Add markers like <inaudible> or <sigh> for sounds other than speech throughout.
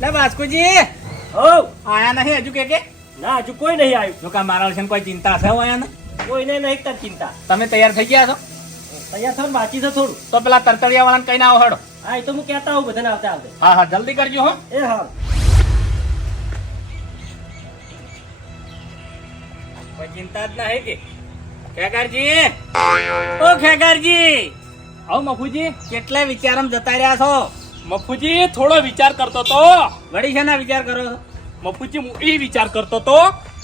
લે બાસ્કુજી ઓ આયા નહીં હજુ કે કે? ના હજુ કોઈ નહીં આવ્યું. જો કા મારા લક્ષણ કોઈ ચિંતા છે આયા ને? કોઈને નહીં તર ચિંતા. તમે તૈયાર થઈ ગયા છો? તૈયાર થવાનું બાકી છે થોડું. તો પેલા તરતડિયા વાળાને કઈ ના આવો હેડો. હા એ તો હું કહેતા આવું બધાને આવતા આવતા. હા હા જલ્દી કરજો હો. એ હા. કોઈ ચિંતા જ નહીં કે? ખેગારજી. ઓ ખેગારજી. આવ મફુજી કેટલા વિચારમ જતા રહ્યા છો? મફુજી થોડો વિચાર કરતો તો. વળી શેના વિચાર કરો? છો મફુજી હું એ વિચાર કરતો તો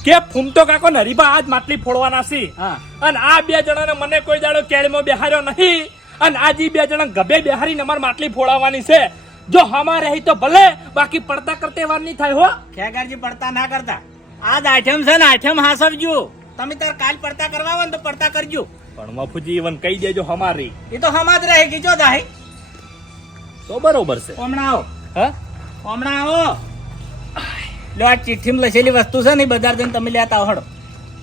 કે ફૂમતો કાકો નરીબા આજ માટલી ફોડવાના છે. હા. અને આ બે જણાને મને કોઈ દાડો કેળમાં બેહાર્યો નહીં. અને આજ બે જણા ગભે બેહારીને અમારે માટલી ફોડાવવાની છે. જો હમા રહી તો ભલે બાકી પડતા કરતે વાર નહીં થાય હો. ખેગારજી પડતા ના કરતા. આજ આઠમ છે ને આઠમ હાસવજો. તમે તાર કાલ પડતા કરવા હોય ને તો પડતા કરજો. પણ મફુજી ઈવન કહી દેજો હમારી. એ તો હમા જ રહે કે જો દાહી. તો બરોબર છે. હમણાં આવો. હા? હમણાં આવો. લો આ ચિઠ્ઠીમાં લખેલી વસ્તુ છે ને બજાર જઈને તમે લેતા આવો હડો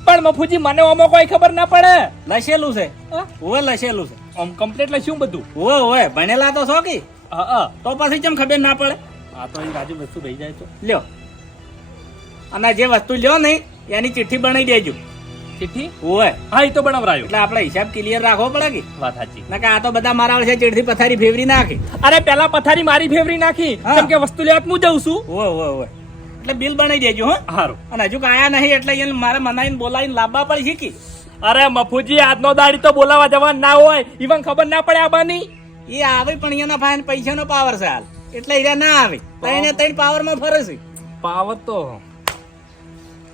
પણ મફુજી મને ઓમો કોઈ ખબર ના પડે. લખેલું છે. હા? ઓવે લખેલું છે. ઓમ કમ્પ્લીટ લખ્યું બધું? ઓવે હોય ભણેલા તો છો કે? હા તો પછી કેમ ખબર ના પડે? આ તો અહીં રાજુ વસ્તુ રહી જાય તો. લ્યો. અને જે વસ્તુ લ્યો નહીં એની ચિઠ્ઠી બનાવી દેજો. ચિઠ્ઠી? ઓય હા એ તો બનાવરાયો. એટલે આપણે હિસાબ ક્લિયર રાખવો પડે કે વાત સાચી. ના કે આ તો બધા મારા વર્ષે ચિઠ્ઠી પથારી ફેવરી નાખી. અરે પેલા પથારી મારી ફેવરી નાખી. કેમ કે વસ્તુ લેવા હું જઉં છું. ઓય ઓય ઓય એટલે બિલ બનાવી દેજો હો. સારું અને હજુ કાયા નહીં એટલે એને મારે મનાઈને બોલાવીને લાવવા પડે છે કે? અરે મફુજી આજનો દાડી તો બોલાવા જવાનું ના હોય. ઈવન ખબર ના પડે આ બાની. એ આવે પણ એના પાસે પૈસાનો પાવર છે હાલ. એટલે એ ના આવે. તઈને ત્રણ પાવરમાં ફરે છે. પાવર તો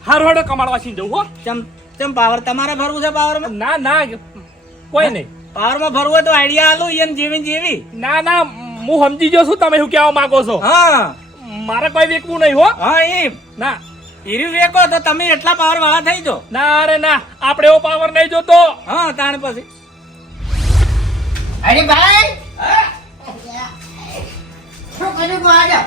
હારું હડો કમાડવા છીએ જવું હો. ચમ ચમ પાવર તમારે ભરવું છે પાવરમાં? ના ના કોઈ નહીં. પાવરમાં ફરવું હોય તો આઈડિયા આલું ઈયન જીવી જીવી. ના ના હું સમજી ગયો છું તમે શું કહેવા માંગો છો. હા. મારે કોઈ વેકવું નહીં હો. હા એમ ના. હીરું વેકો તો તમે એટલા પાવર વાળા થઈ જો ના અરે ના આપણે એવો પાવર નહીં જોતો. હા તાણ પછી. અરે ભાઈ! શું કર્યું ગોવાડો?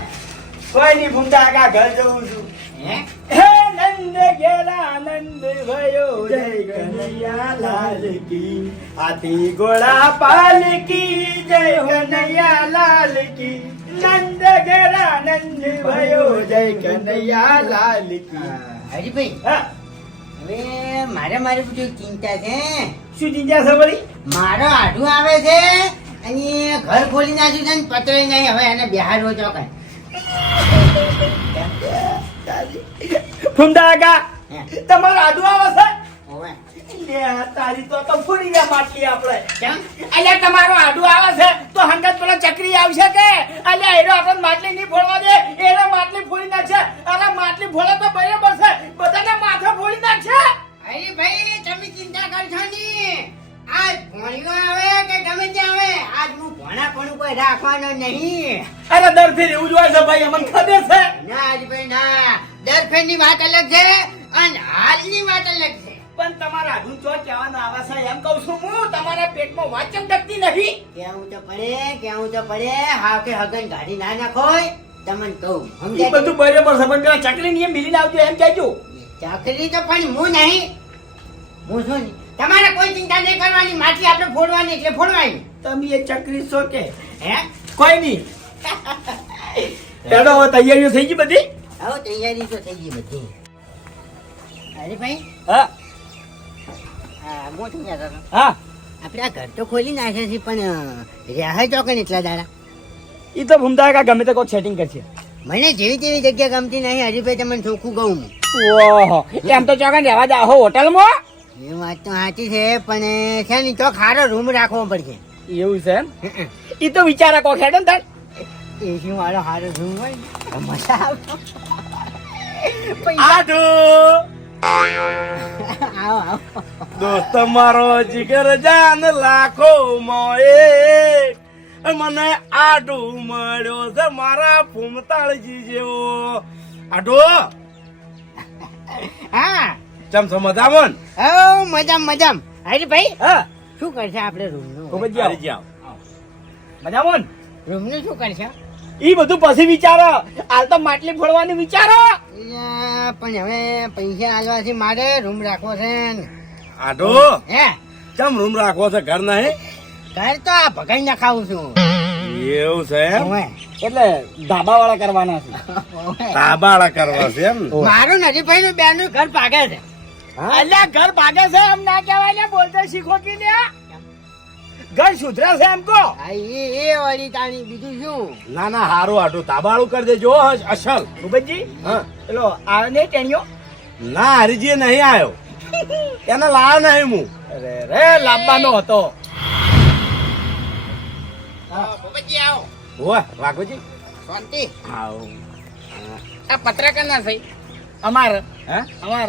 કોઈ નહીં ભૂમતા આગા ઘર જવું છું. હે? હે નંદ ગેલા નંદ ભયો જય કનૈયા લાલ કી હાથી ઘોડા પાલકી જય કનૈયા લાલ કી નંદ ગેલા નંદ ભયો જય કનૈયા લાલ કી હરીભાઈ હા. હવે મારે મારી બધું ચિંતા છે. શું ચિંતા છે વળી મારો આઢું આવે છે અને ઘર ખોલી નાખ્યું છે ને પતરે નહીં હવે એને બિહાર છો કઈ તમારો આડું આવે છે? લે તારી તો તો ગયા માટલી આપણે. કેમ? અલ્યા તમારું આડુ આવે છે. તો હંગત પેલો ચકરી આવશે કે? અલ્યા એરો આપણને માટલી નહીં ફોડવા દે. એરો માટલી ફોડી નાખશે. અરે માટલી ફોડે તો બરાબર છે. બધાને માથે ફોડી નાખશે. હરીભાઈ તમે ચિંતા કરશો નહીં. આજ ભણ્યો આવે કે ગમે તે આવે? આજ હું ભણા પણ કોઈ રાખવાનો નહીં. અરે દર ફેર એવું જ છે ભાઈ અમને ખબર છે. ના હરીભાઈ ના. દર ફેરની વાત અલગ છે અને હાલની વાત અલગ છે. પણ તમારા આડું જો કહેવાનો આવે છે. એમ કહું છું હું તમારા પેટમાં વાચન ટકતી નથી. કેવું તો પડે કેવું તો પડે. હા કે હગન ગાડી ના નાખો તમને કહું એ સમજાય બધું બરાબર છે પણ પેલા ચાકરી નિયમ મિલીને આવજો એમ કહેજો. ચાકરી તો પણ હું નહીં. હું શું નહીં તમારે કોઈ ચિંતા નહીં કરવાની માટી આપણે ફોડવાની એટલે ફોડવાની. તમે એ ચકરી છો કે? હે? કોઈ નહીં. <laughs> હેડો તૈયારીઓ થઈ ગઈ બધી? હવે તૈયારી તો થઈ ગઈ બધી. અરે ભાઈ હા હા મોટું હતો. હા. આપણે આ ઘર તો ખોલી નાખ્યા છે પણ રહ્યા કે એટલા દાડા? એ તો ભૂમતા કા ગમે તે કોઈ સેટિંગ કરશે. મને જેવી તેવી જગ્યા ગમતી નહીં હરીભાઈ તમને ચોખ્ખું કહું ઓહો. એમ તો ચોકન રહેવા દે હો હોટલમાં? એ વાત તો સાચી છે પણ છે ને તો ખારો રૂમ રાખવો પડશે. એવું છે એમ? એ તો વિચારા કો ખેડો ને તાર. એસી વાળો સારો રૂમ હોય મજા આવે. આવો દોસ્ત મારો જીગર જાન લાખો મોએ. મને આડો મળ્યો છે મારા ફૂમતાળજી જેવો. આડો. હા. ચમ છો મજામon ઓ મજામ. મજામ હરીભાઈ હા. શું કરશે આપણે રૂમનું? ખૂબ જ જાવ રૂમ રૂમનું શું કરશે? ઈ બધું પછી વિચારો. હાલ તો માટલી ફોડવાની વિચારો. પણ હવે પૈસા આલવાથી મારે રૂમ રાખવો છે ને. આડો હે? કેમ રૂમ રાખવો છે? ઘર નહીં? ઘર તો આ ભગાઈ નખાવું છું. એવું છે એમ? એટલે ધાબા વાળા કરવાના છે. <laughs> તાબાળા કરવા છે એમ? ને? મારું નજીભાઈ નું બેનનું ઘર ભાગે છે. અલ્યા ઘર ભાગે છે એમ ના કહેવાય ને બોલતે શીખો કે ને? ઘર સુધરા છે એમ કહો. હા, એ એ વાળી તાણી બીજું શું? ના ના હારું હાટું તાબાળું કરી દેજો અસલ. ભૂપતજી હા. પેલો આવે ને ટેણીઓ ના હરીજી નહીં આવ્યો એને લાવ્યો નહીં હું અરે રે લાવવાનો હતો. ભૂપતજી આવો. હોવે રાઘુજી શાંતિ. આવો. આ પત્રકાર ના થઈ. અમાર. હે? અમાર.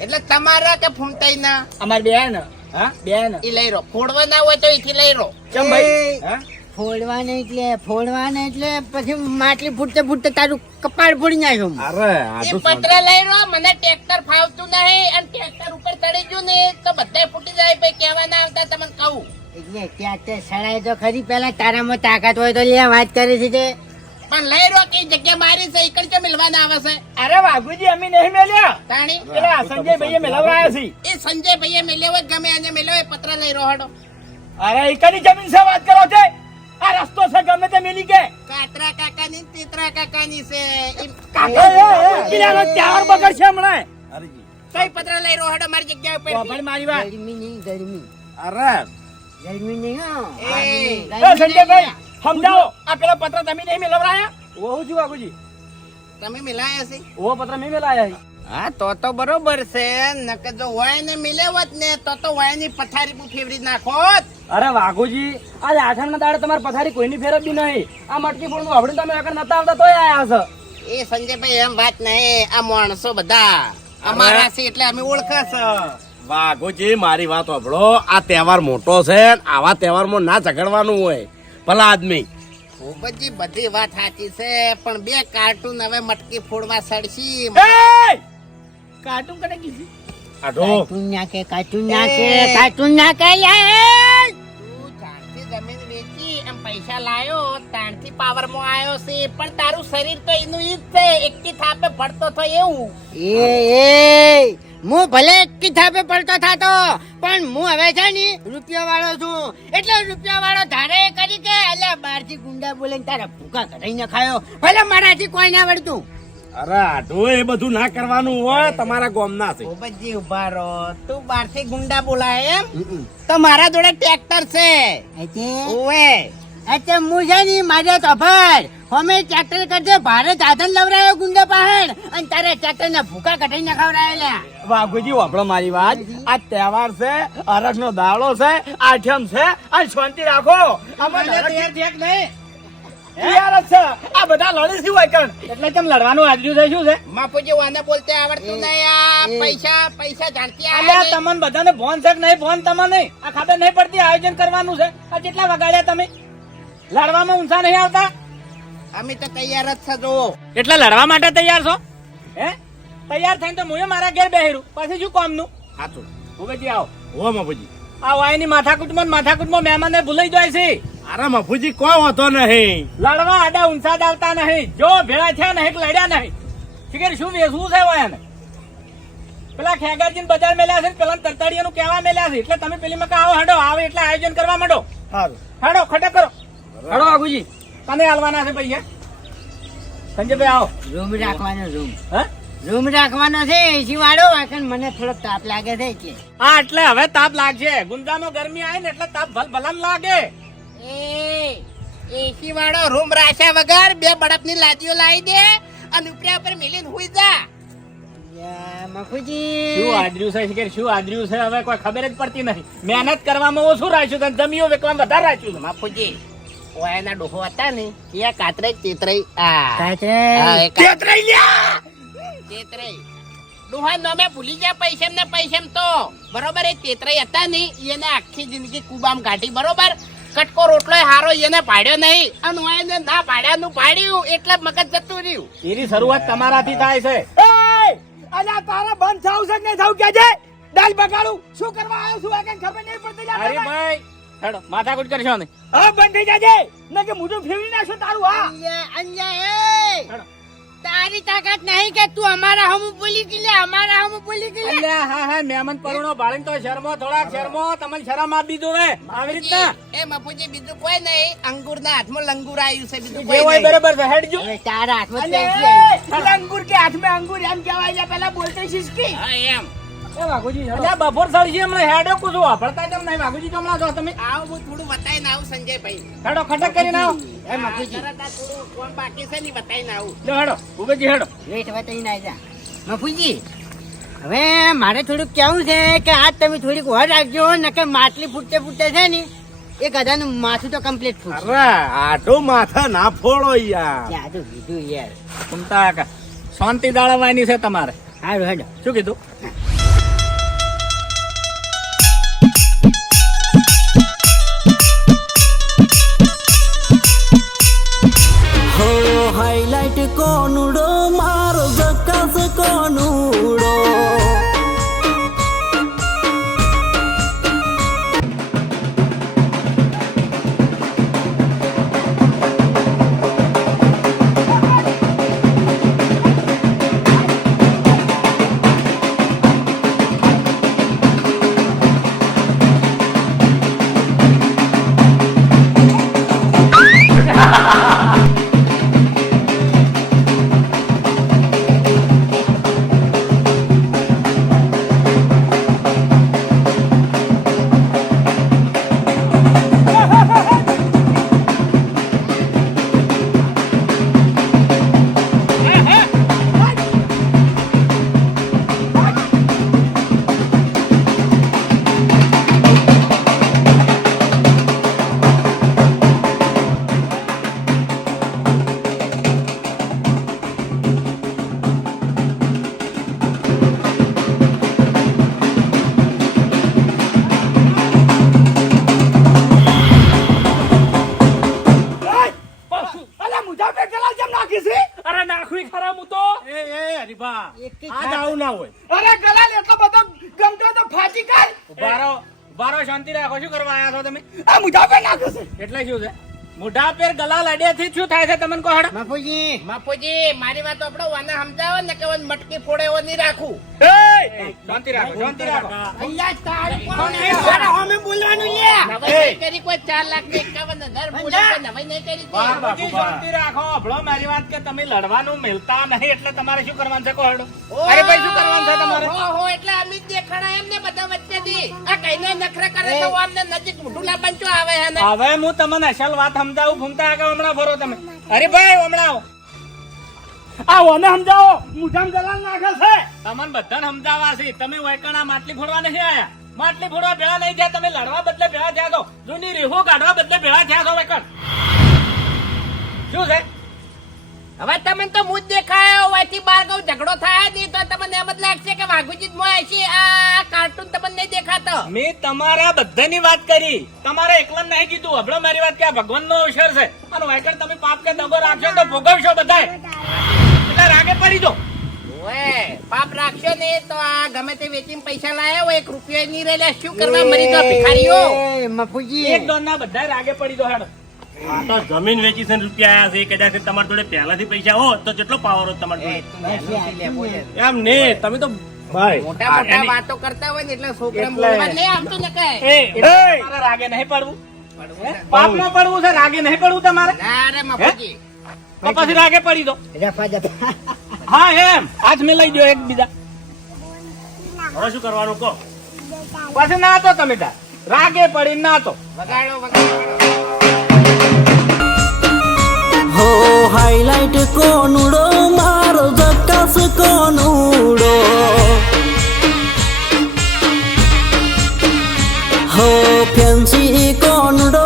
એટલે તમારા કે ફૂમતાઈ ના અમાર બેન. હા? બેન. ઈ લઈ રહો ફોડવા ના હોય તો એથી લઈ રહો ચમ ભાઈ? ફોડવાને એટલે ફોડવાને એટલે પછી માટલી ફૂટતે ફૂટતે તારું કપાળ ફોડી નાખ્યો અરે એ પત્ર લઈ રો મને ટ્રેક્ટર ફાવતું નહીં અને ટ્રેક્ટર ઉપર ચડી ગયું ને તો બધાય ફૂટી જાય કહેવા ના આવતા તમને કહું. એટલે ત્યાં સડાય તો ખરી પેલા તારામાં તાકાત હોય તો લે વાત કરે છે તે. પણ લઈ રો કે જગ્યા મારી છે એકડ કે મિલવાના આવે છે? અરે વાઘુજી અમે નહીં મેલ્યા. તાણી? પેલા સંજય ભાઈએ મેળવરાયા છે એ સંજય ભાઈએ મેલ્યો હોય ગમે એને મેલ્યો હોય પત્ર લઈ રો હડો. અરે એકની જમીન છે વાત કરો છે? આ રસ્તો છે ગમે તે મિલી કે. કાતરા કાકાની ને તીતરા કાકાની છે. કાકા પેલાનો ત્યાર બગડશે હમણાં. હરીજી કઈ પત્ર લઈ રો હડો મારી જગ્યા ઉપર. વાપર મારી વાત. ગરમી નહીં ગરમી. અરે. ગરમી નહીં હા. એ, સંજય સંજયભાઈ સમજાવો. આ પેલા પત્ર તમે નહીં મેળવરાયા ઓહો છું વાઘુજી તમે મિલાયા છે? ઓહો પત્ર મેં છે. હા તો તો બરોબર છે. નકર જો હોય ને મિલેવત ને તો તો હોયની પથારી હું ફેવરી નાખોત અરે વાઘુજી આજે આઠમ ના દાડે તમારી પથારી કોઈની ફેરવતી નહીં. આ મટકી ફોડનું આપણે તમે આગળ નતા આવતા તોય આયા છે. એ સંજયભાઈ એમ વાત નહીં. આ માણસો બધા. અમારા છે એટલે અમે ઓળખા છે. વાઘુજી મારી વાત સાંભળો. આ તહેવાર મોટો છે ને આવા તહેવારમાં ના ઝઘડવાનું હોય. ભલા આદમી. ભૂપતજી બધી વાત સાચી છે પણ બે કાર્ટૂન હવે મટકી ફોડવા સડશી! કાર્ટૂન કને કીધી? કાર્ટૂન નાખે કાર્ટૂન નાખે કાર્ટૂન નાખે તું જાણથી જમીન વેચી એમ પૈસા લાયો તાણથી પાવરમાં આવ્યો છે પણ તારું શરીર તો એનું ઈ જ છે એકથી થાપે પડતો તો એવું. એ એ! હું ભલે કિતાબે પડતો થાતો પણ હું હવે છે ને રૂપિયા વાળો છું. એટલે રૂપિયા વાળો ધારે કરી કે એટલે બહારથી ગુંડા બોલે તારા ભૂકા કઢાઈને ખાયો. ભલે મારાથી કોઈ ના વળતું. અરે આટો એ બધું ના કરવાનું હોય તમારા ગોમના છે. ઓબજી ઊભા રહો. તું બહારથી ગુંડા બોલાય એમ? તો મારા જોડે ટ્રેક્ટર છે. એટલે? ઓવે. એટલે હું છે ને મારે તો અમે ટ્રેક્ટર કરજે ભારે સાધન લવરાયો ગુંડા પહાડ. અને તારે ટ્રેક્ટર ના ભૂકા કઢાઈને ખવડાયેલા. વાઘુજી વાપડો મારી વાત. આ તહેવાર છે અરખ નો દાડો છે આઠમ છે આ શાંતિ રાખો. અમારે આ બધા લડી શું હોય કણ? એટલે કેમ લડવાનું આજ્યું છે શું છે? માપુજી વાને બોલતે આવડતું નહીં આ. પૈસા પૈસા જાણતી અલ્યા તમને બધાને ફોન છે કે નહીં? ફોન તમને આ ખબર નહીં પડતી આયોજન કરવાનું છે. આ કેટલા વગાડ્યા તમે? લડવામાં ઊંચા નહીં આવતા? અમે તો તૈયાર જ છે જો એટલે લડવા માટે તૈયાર છો? હે? તૈયાર થઈને તો હું મારા ઘેર બેહેરું પછી શું કામનું? સાચું ભૂપેજી આવો. હો મફુજી. આ વાયની માથાકૂટમાં માથાકૂટમાં મહેમાનને ભૂલાઈ જાય છે. અરે મફુજી કોઈ હોતો નહીં. લડવા આડા ઊંચા જ આવતા નહીં. જો ભેળા થયા નહીં લડ્યા નહીં. શીખર શું વેસવું છે વાયને? પેલા ખેગારજી બજાર મેલ્યા છે પેલા તરતાડિયાનું કહેવા મેલ્યા છે. એટલે તમે પેલી મકા આવો હડો. આવે એટલે આયોજન કરવા માંડો. સારું હડો ખટક કરો. હડો વાઘુજી તને હાલવાના છે ભાઈ સંજયભાઈ આવો. રૂમ રાખવાનો રૂમ હા? રૂમ રાખવાનો છે એસી વાળો વાકન મને થોડો તાપ લાગે છે કે. હા એટલે હવે તાપ લાગશે. ગુંજામાં ગરમી આવે ને એટલે તાપ ભલ ભલન લાગે. એ એસી વાળો રૂમ રાખ્યા વગર બે બળપની લાદીઓ લાવી દે અને ઉપરા ઉપર મિલીન હુઈ જા. મખુજી શું આદર્યું છે શું આદર્યું છે? હવે કોઈ ખબર જ પડતી નથી. મહેનત કરવામાં ઓછું રાખ્યું જમીઓ વેકવામાં વધારે રાખ્યું છે. બાપુજી ઓયાના ડોહો હતા ને એ કાતરે તેતરાઈ આ. કાતરે હા, લ્યા! તેતરાઈ ડોહા નમે ભૂલી ગયા પૈસા ને પૈસા તો. બરોબર એ તેતરાઈ હતા ને એને આખી જિંદગી કુબામ કાઢી બરોબર? કટકો રોટલો હારો એને પાડ્યો નહીં અને હું એને ના પાડ્યાનું પાડ્યું એટલે મગજ જતું રહ્યું. એની શરૂઆત તમારાથી થાય છે. અલ્યા તારા બંધ થાવ છે કે નહીં થાવ? કે છે? દાલ બગાડું. શું કરવા આવ્યો છું? વાકણ ખબર નહીં પડતી અરે ભાઈ હેડો માથાકૂટ કરશો ને હવે બંધ થઈ જાજે. ન કે મોઢું ફેરવી નાખશું તારું હા. અંજા એ! તારી તાકાત નહીં કે તું અમારા હમ બોલી ગઈ અમારા હમ બોલી ગઈ લે. હા હા મેમન પરુણો ભાળીને તો શરમો થોડા શરમો તમને શરમ આપી દીધું રે આવી રીતના. એ મફુજી બીજું કોઈ નહીં. અંગુર ના હાથમાં લંગુર આવ્યું છે બીજું કોઈ નહીં. બરાબર છે હેડજો. તારા હાથમાં અલે, અંગૂર કે હાથમાં અંગુર એમ કહેવાય છે પેલા બોલતે શીશકી. હા એમ. બપોર સળજી હમણાં હેડો કુછું વાપરતા કેમ નહીં. વાઘુજી તો હમણાં જો તમે આવો થોડું બતાવીને આવું સંજયભાઈ. હેડો ખટક કરીને આવો. એ આ થોડું કોણ બાકી છે ને ઈ બતાવીને આવું. લો હેડો. હેડો. વેટ જા. મફુજી હવે મારે થોડુંક કેવું છે કે આજ તમે થોડીક વાર રાખજો નકે માટલી ફૂટતે ફૂટતે છે ને એ ગધાનું માથું તો કમ્પ્લીટ ફૂટશે. અરે આટો માથા ના ફોડો યાર. કીધું યાર. ચિંતા કા શાંતિ દાળવાની છે તમારે. સારું હેડો. શું કીધું? હાઈલાઈટ કોનુડો મારો જકાસ કોનુડો શું થાય છે તમને કહો બાપુજી બાપુજી મફુજી મારી વાત આપણો વાના સમજાવો ને કે મટકી ફોડે એવો નહીં રાખું. કોઈ ને કોઈ. તમે લડવાનું મિલતા નહીં એટલે તમારે શું કરવાનું છે કહો અરે ભાઈ શું કરવાનું છે તમારે હો, એટલે અમિત દેખાણા એમને બધા વચ્ચેથી. આ કઈને નખરા કરે તો અમને નજીક મોઢું ના ચો આવે હવે હું તમને અસલ વાત સમજાવું ભૂમતા આગળ હમણાં ફરો તમે અરે ભાઈ હમણાં આ ઓને સમજાવો? મુજામ દલાલ નાખે છે. તમને બધાને સમજાવવા છે. તમે વૈકણા માટલી ફોડવા નથી આયા. માટલી ફોડવા ભેળા નહીં થયા. તમે લડવા બદલે ભેળા થયા છો. જૂની રેહો કાઢવા બદલે ભેળા થયા છો વૈકણ શું છે? હવે તમને તો મુજ દેખાયો વાયથી બાર ગૌ ઝઘડો થાય નહીં તો તમને એમ જ લાગશે કે વાઘુજી જ મોય છે. આ કાર્ટૂન તમને નહીં દેખાતો. મેં તમારા બધાની વાત કરી. તમારે એકલા નહીં કીધું. હબળો મારી વાત કે આ ભગવાન નો અવસર છે. અને વૈકણ તમે પાપ કે દગો રાખશો તો ભોગવશો બધાય એટલે રાગે પડી જો ઓએ પાપ રાખ્યો ને તો આ ગમે તે વેચીને પૈસા લાયા હોય એક રૂપિયો નહીં રહેલા. શું કરવા મરી તો ભિખારીઓ? મફુજી. એક દોન ના બધા રાગે પડી દો હેડો. આ તો જમીન વેચી છે રૂપિયા આયા છે કદાચ તમારા જોડે પહેલાથી પૈસા હો તો કેટલો પાવર હોત તમારા જોડે? એમ ને તમે તો ભાઈ. મોટા મોટા વાતો કરતા હોય ને એટલે છોકરા બોલવા નહીં આવતું ને કઈ. રાગે નહીં પડવું. પાપમાં પડવું છે રાગે નહીં પડવું તમારે. ના રે મફુજી. તો પછી રાગે પડી દો. રફા દફા હા એમ. હાથ લઈ દો એક બીજા હવે શું કરવાનું કહો? પછી ના તો તમે તાર રાગે પડી ના તો વગાડો વગાડો. હો હાઈલાઈટ કોનુડો મારો જકાસ કોનુડો. હો ફેન્સી કોનુડો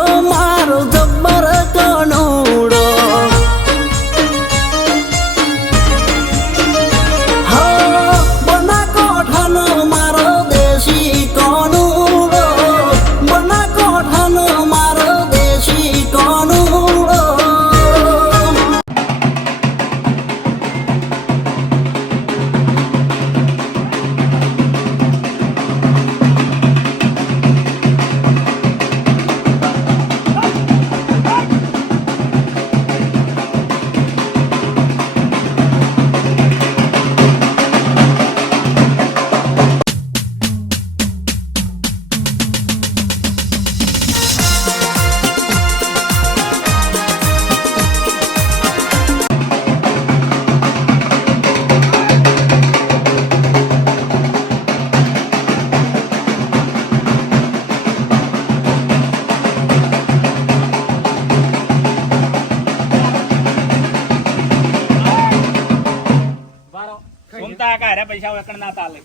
કાકા પૈસા વેકણ ના તાલે.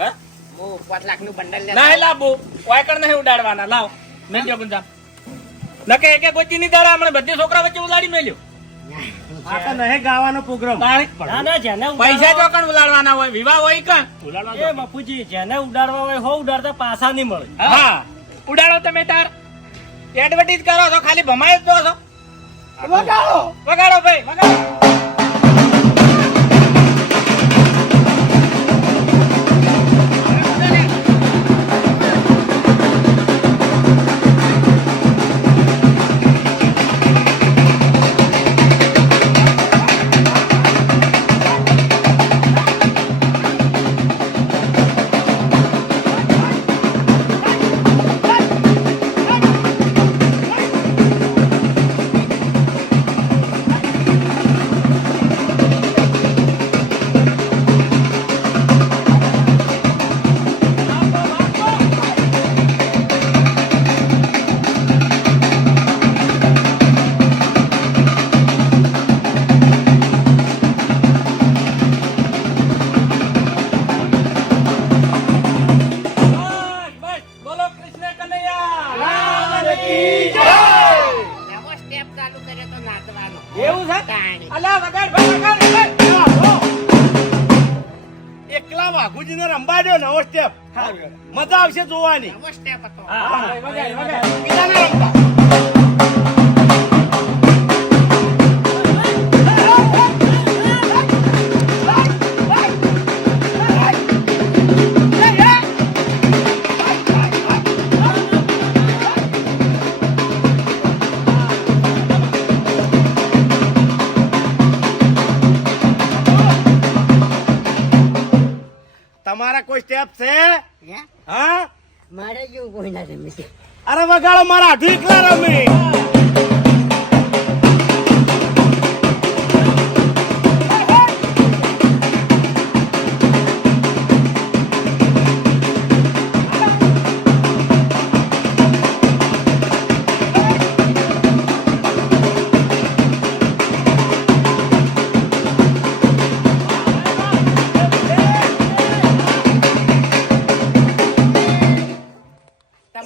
હે? લાખનું બંડલ ના લાવવું વેકણ નહીં ઉડાડવાના. લાવ. મેં જો ગુંજા. નકે એકે ગોચી ની દાડા હમણે બધે છોકરા વચ્ચે ઉલાડી મેલ્યો. આ તો નહીં ગાવાનો પ્રોગ્રામ ના ના જેને પૈસા જો કણ ઉલાડવાના હોય વિવાહ હોય કણ? એ બાપુજી જેને ઉડાડવા હોય હો ઉડાડતા પાસા નહીં મળે. હા. ઉડાડો તમે તાર. એડવર્ટીઝ કરો છો ખાલી ભમાય જ દો છો. વગાડો. વગાડો ભાઈ વગાડો. સ્ટેપ છે? હા? મારે જેવું કોઈ ના રમી છે. અરે વગાડો મારા ઢીકલા રમી.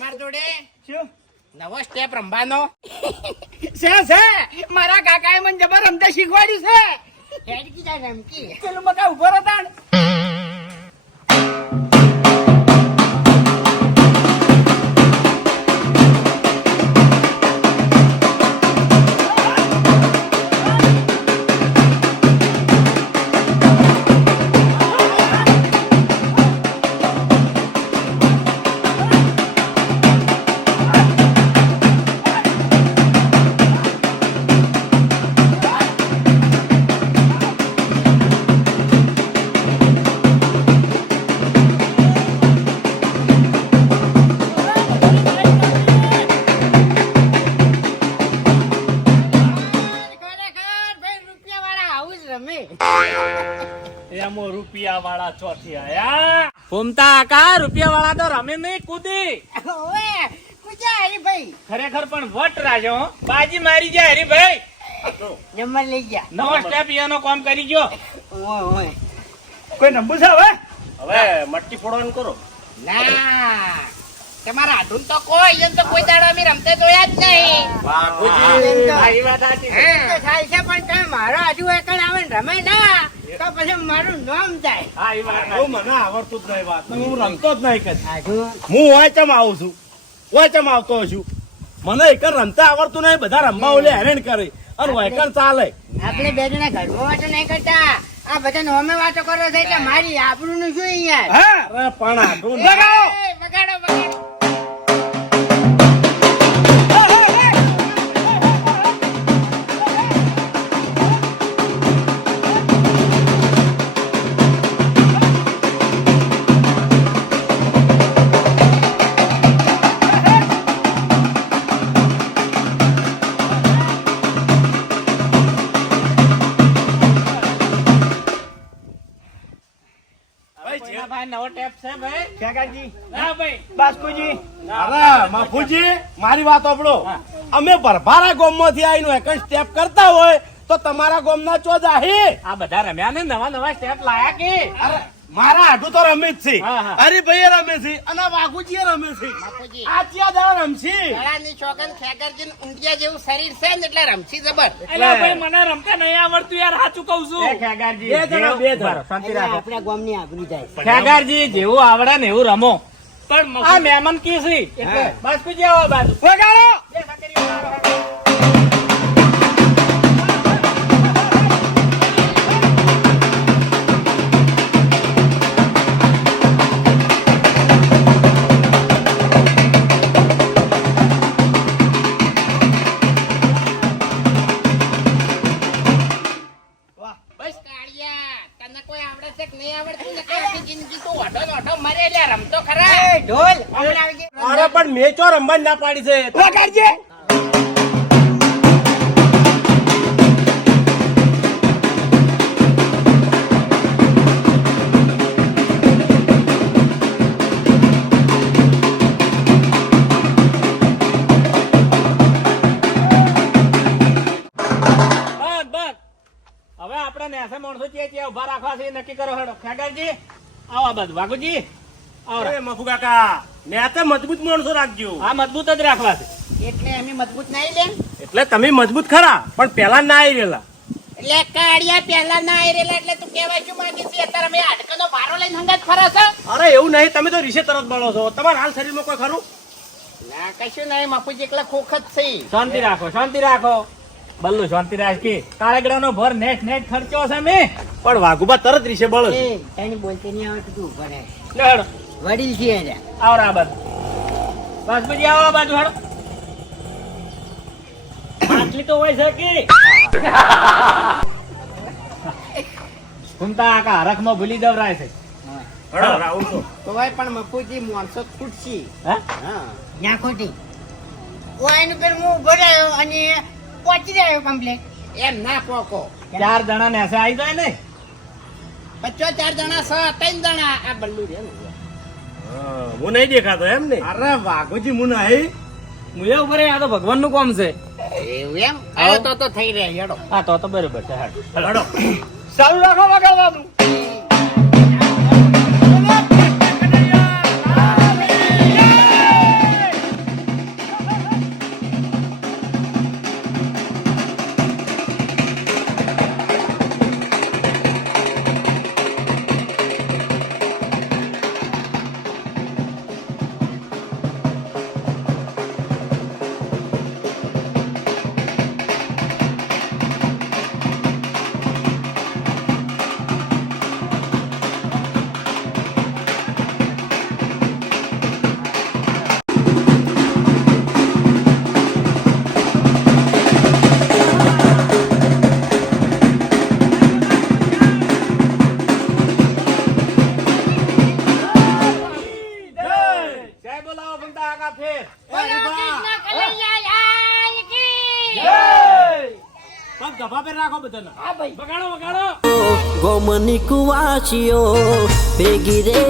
તમાર જોડે? નવો સ્ટેપ રમવાનો? છે છે. મારા કાકાએ મને જબર રમતા શીખવાડ્યું છે. હેડકી જાય રમકી પેલું મકા ઊભો રહેતા એમાં રૂપિયા વાળા ચોથી આયા? ફૂમતા આકા રૂપિયા વાળા તો રમે નહીં કૂદી. હરીભાઈ ખરેખર પણ વટ રાજો બાજી મારી જાય હરીભાઈ નંબર લઈ ગયા. નવો સ્ટેપ એનો કામ કરી ગયો. ઓય ઓય. કોઈ નંબર છે હવે? હવે મટકી ફોડવાનું કરો. ના. તમારા હાથું તો કોઈ એમ તો કોઈ દાડો અમે રમતે જોયા જ નહીં. બાપુજી મારી વાત સાચી છે. પણ તમે મારો આજુ એકડ આવે ને રમે ના. તો પછી મારું નામ જાય. હા એ વાત બહુ મને આવડતું જ નહીં વાત. હું રમતો જ નહીં કદી. હું હોય ચમ આવું છું. હોય ચમ આવતો છું. મને એક રમતા આવડતું નહીં બધા રમવા ઓલે હેરાન કરે. અને વાયકણ ચાલે. આપણે બે જણા ઘરમાં વાતો નહીં કરતા. આ બધા નોમે વાતો કરો છો એટલે મારી આબરૂ નું શું યાર હા? પણ અરે માફુજી મારી વાત સાંભળો. અમે ભરભારા ગામમાંથી આવીને એક સ્ટેપ કરતા હોય તો તમારા ગોમના ચો જાહી? આ બધા રમ્યા ને નવા નવા સ્ટેપ લાયા કે? અરે મારા હાડું તો રમે જ છે. હરિભાઈ રમે છે અને વાઘુજી રમે છે. આ ચિયા દાડા રમશી. ગળાની ચોકન ખેગરજીન ઊંટિયા જેવું શરીર છે ને એટલે રમશી જબર. એટલે ભાઈ મને રમતા નહીં આવડતું યાર સાચું કહું છું. ખેગારજી બે જણા, બે જણા. શાંતિ એટલે રાખો. આપણા ગામની આગળ જાય. ખેગારજી જેવું આવડે ને એવું રમો. પણ આ મહેમાન કી છે? એટલે બસ કુજી આવો બાજુ. વગાડો! પણ મેં ચો રમવાની ના પાડી છે. વગાડજે બસ બસ. હવે આપણે નેસે માણસો ચે ચે ઊભા રાખવા છે નક્કી કરો હેડો. ખેગરજી આવો બાજુ. વાઘુજી. મફુ કાકા મેં તો મજબૂત માણસો રાખજો આ મજબૂત જ રાખવા છે એટલે અમે મજબૂત નહીં લે એટલે તમે મજબૂત ખરા પણ પેલા ના આવી રહેલા એટલે કાળિયા પેલા ના આવી રહેલા એટલે તું કહેવાય શું માંગે છે અત્યારે અમે હાડકાનો ભારો લઈને હંગાત ફરા છે. અરે એવું નહીં તમે તો રીસે તરત બળો છો. તમારા હાલ શરીરમાં કોઈ ખરું? ના કશું નહીં મફુજી એકલા ખોખ જ છે. શાંતિ રાખો શાંતિ રાખો. બલ્લુ શાંતિ રાખી. કાળગડાનો ભર નેટ નેટ ખર્ચો છે મેં. પણ વાઘુબા તરત રીસે બળો છે. બોલતે નહીં આવે તું ઊભા રહે. વડીલ છીએ એને. આવો આ બાજુ. વાઘુજી આવો આ બાજુ હાડો આટલી તો હોય છે કે ઘૂમતા હરખ હરખમાં ભૂલી દવરાય છે. તો. ભાઈ પણ મફુજી માણસો ખૂટશી હા? ખોટી. વાઈન એનું પેલું હું ઊભો રહ્યો અને પહોંચી રહ્યો કમ્પ્લેટ એમ ના પોકો. ચાર જણા ને આવી જાય ને. પચો ચાર જણા છ ત્રણ જણા આ બલ્લુ રે ને. હા, હું નહીં દેખાતો એમ ને? અરે વાઘુજી મું નહીં. મુએ ઉપર આ તો ભગવાનનું કામ છે. એવું એમ? હવે તો તો થઈ રહ્યા હેડો. હા તો તો બરોબર છે હેડો હેડો. ચાલુ રાખો વગાડવાનું કુવાસીઓ ભેગી રે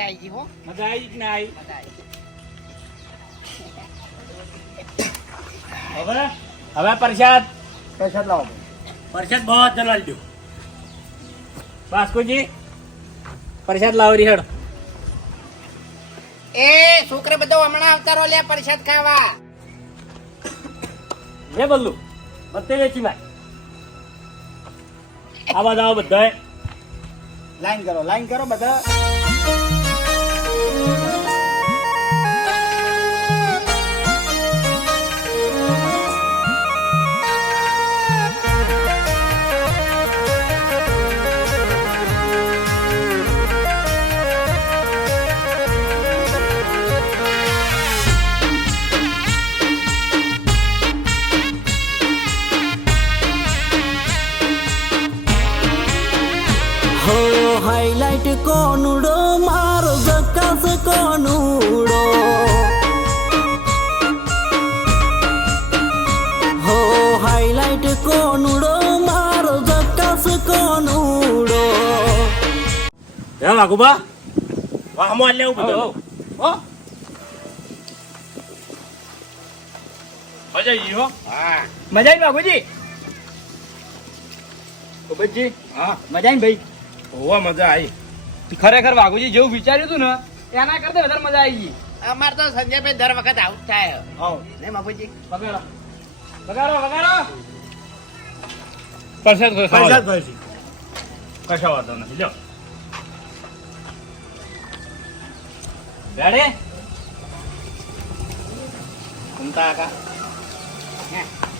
મજા આવી ગઈ હો. મજા આવી કે ના આવી હવે? હવે પ્રસાદ? પ્રસાદ લાવો. પરસાદ બહુ જલાલ દો. બાસ્કુજી પ્રસાદ લાવો રીહડ. એ છોકરે બધો હમણાં અવતારો લે પ્રસાદ ખાવા. લે બલ્લુ બધે વેચી નાખ આવા જાઓ બધાય. લાઈન કરો લાઈન કરો બધા. હાઈલાઈટ કોનુડો મારો જકાસ કોનુડો. હો હાઈલાઈટ કોનુડો મારો જકાસ કોનુડો. હે વાઘુબા વાહમાં લેવું બધું હો મજા આવી હો. હા. મજા આવી બાપુજી ગોબતજી હા મજા આવી ભાઈ? હોવા મજા આવી. ખરેખર વાઘુજી જેવું વિચાર્યું હતું ને એના કરતા વધારે મજા આવી ગઈ. અમાર તો સંજયભાઈ દર વખત આવું જ થાય ને બાપુજી? વગાડો વગાડો પ્રસાદ કશા નથી. ઘૂમતા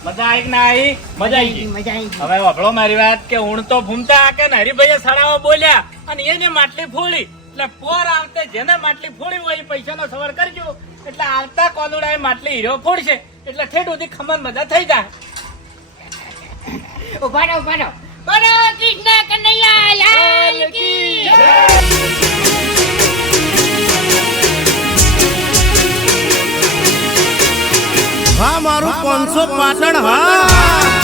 મજા આવી ના આવી? મજા આવી ગઈ. મજા આવી હવે વફળો મારી વાત કે ઊણ તો ભૂમતા કે ને હરિભાઈએ સડાવો બોલ્યા? અને એને માટલી ફોડી. એટલે પોર આવતે જેને માટલી ફોડી હોય એ પૈસાનો સવાર કરજો. એટલે આવતા કોનુડા એ માટલી હીરો ફોડશે. એટલે ઠેઠ સુધી ખમણ મજા થઈ જાય. ઉભાડો ઉભાડો બોલો કૃષ્ણ કનૈયા લાલ કી હા મારું પાંચસો પાટણ હા.